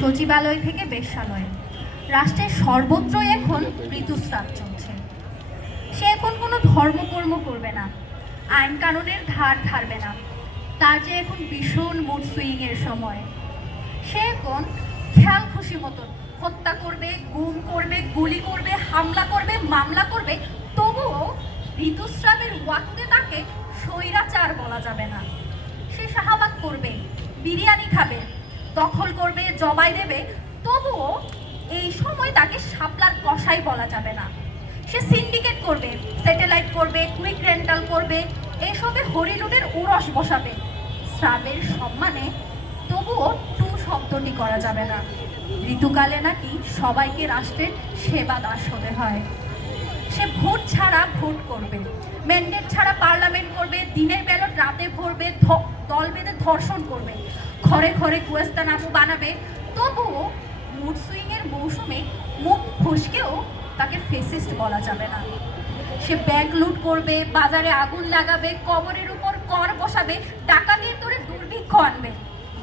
সচিবালয় থেকে বেশ্যালয়। রাষ্ট্রের সর্বত্রই এখন ঋতুস্রাব চলছে। সে এখন কোনো ধর্মকর্ম করবে না। আইন কানুনের ধার ধারবে না। তার যে এখন ভীষণ মুড সুইং এর সময়। সে এখন খেয়াল খুশি মতন হত্যা করবে, গুম করবে, গুলি করবে, হামলা করবে, মামলা করবে, তবুও ঋতুস্রাবের ওয়াক্তে তাকে স্বৈরাচার বলা যাবে না। সে শাহাবাত করবে, বিরিয়ানি খাবে দখল করবে, জবাই দেবে, তবুও এই সময় তাকে শাপলার কষাই বলা যাবে না। সে সিন্ডিকেট করবে স্যাটেলাইট করবে কুইক রেন্টাল করবে, এসবে হরিলুটের উরস বসাবে। শ্রাবের সম্মানে তবুও টু শব্দটি করা যাবে না। ঋতুকালে নাকি সবাইকে রাষ্ট্রের সেবা দাস হতে হয়। সে ভোট ছাড়া ভোট করবে ম্যান্ডেট ছাড়া পার্লামেন্ট করবে, দিনের ব্যালট রাতে ভরবে দল বেঁধে ধর্ষণ করবে। ঘরে ঘরে কুয়েস্তানাপু বানাবে, তবুও মুড সুইং এর মৌসুমে মুখ ফসকেও তাকে ফেসিস্ট বলা যাবে না। সে ব্যাংক লুট করবে, বাজারে আগুন লাগাবে, কবরের উপর কর বসাবে টাকা ডাকাতির তোরে দুর্ভিক্ষ আনবে।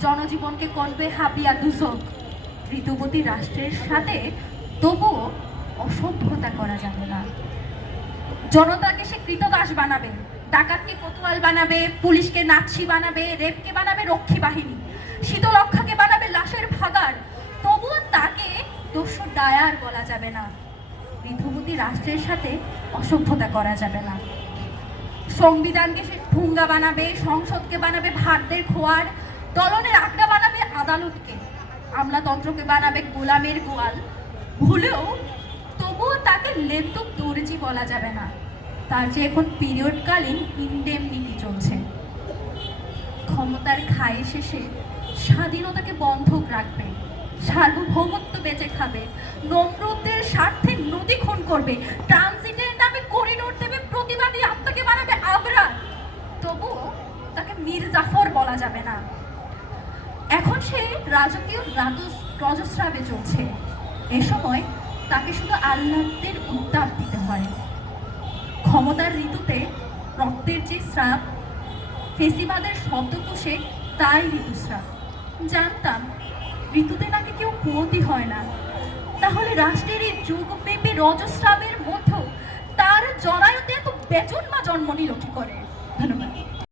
জনজীবনকে করবে হাবিয়া দূষক। ঋতুবতী রাষ্ট্রের সাথে তবুও অসভ্যতা করা যাবে না। জনতাকে সে কৃতদাস বানাবে, ডাকাতকে কোতোয়াল বানাবে, পুলিশকে নাচ্ছি বানাবে, রেপকে বানাবে রক্ষী বাহিনী। শীতলক্ষাকে বানাবে লাশের ভাগার তবুও তাকে দস্যু ডায়ার বলা যাবে না। ঋতুবতী রাষ্ট্রের সাথে অসভ্যতা করা যাবে না। সংবিধানকে সে ঠুঙ্গা বানাবে, সংসদকে বানাবে ভারদের খোয়ার, দলনের আড্ডা বানাবে আদালতকে, আমলাতন্ত্রকে বানাবে গোলামের গোয়াল। ভুলেও তবুও তাকে লেন্তুক দর্জি বলা যাবে না। তার যে এখন পিরিয়ডকালীন ইন্ডেমনিটি চলছে। ক্ষমতার খায় শেষে স্বাধীনতাকে বন্ধক রাখবে, সার্বভৌমত্ব বেঁচে খাবে, নম্রদের স্বার্থে নদী খুন করবে ট্রানজিটের নামে করিডোর দেবে, প্রতিবাদী আত্মাকে বানাবে আবরা তবুও তাকে মীর জাফর বলা যাবে না। এখন সে রাজকীয় রাজস- রজস্রাবে চলছে। এ সময় তাকে শুধু আল্লাহদের উত্তাপ দিতে হয়। ক্ষমতার ঋতুতে রক্তের যে স্রাব, ফেসিবাদের শব্দকোষে তাই ঋতুস্রাব। জানতাম, ঋতুতে নাকি কেউ কুয়তি হয় না। তাহলে রাষ্ট্রের এই যুগব্যাপী রজস্রাবের মধ্যেও তার জরায়ুতে এত বেজন মা জন্ম নিল কি করে? ধন্যবাদ।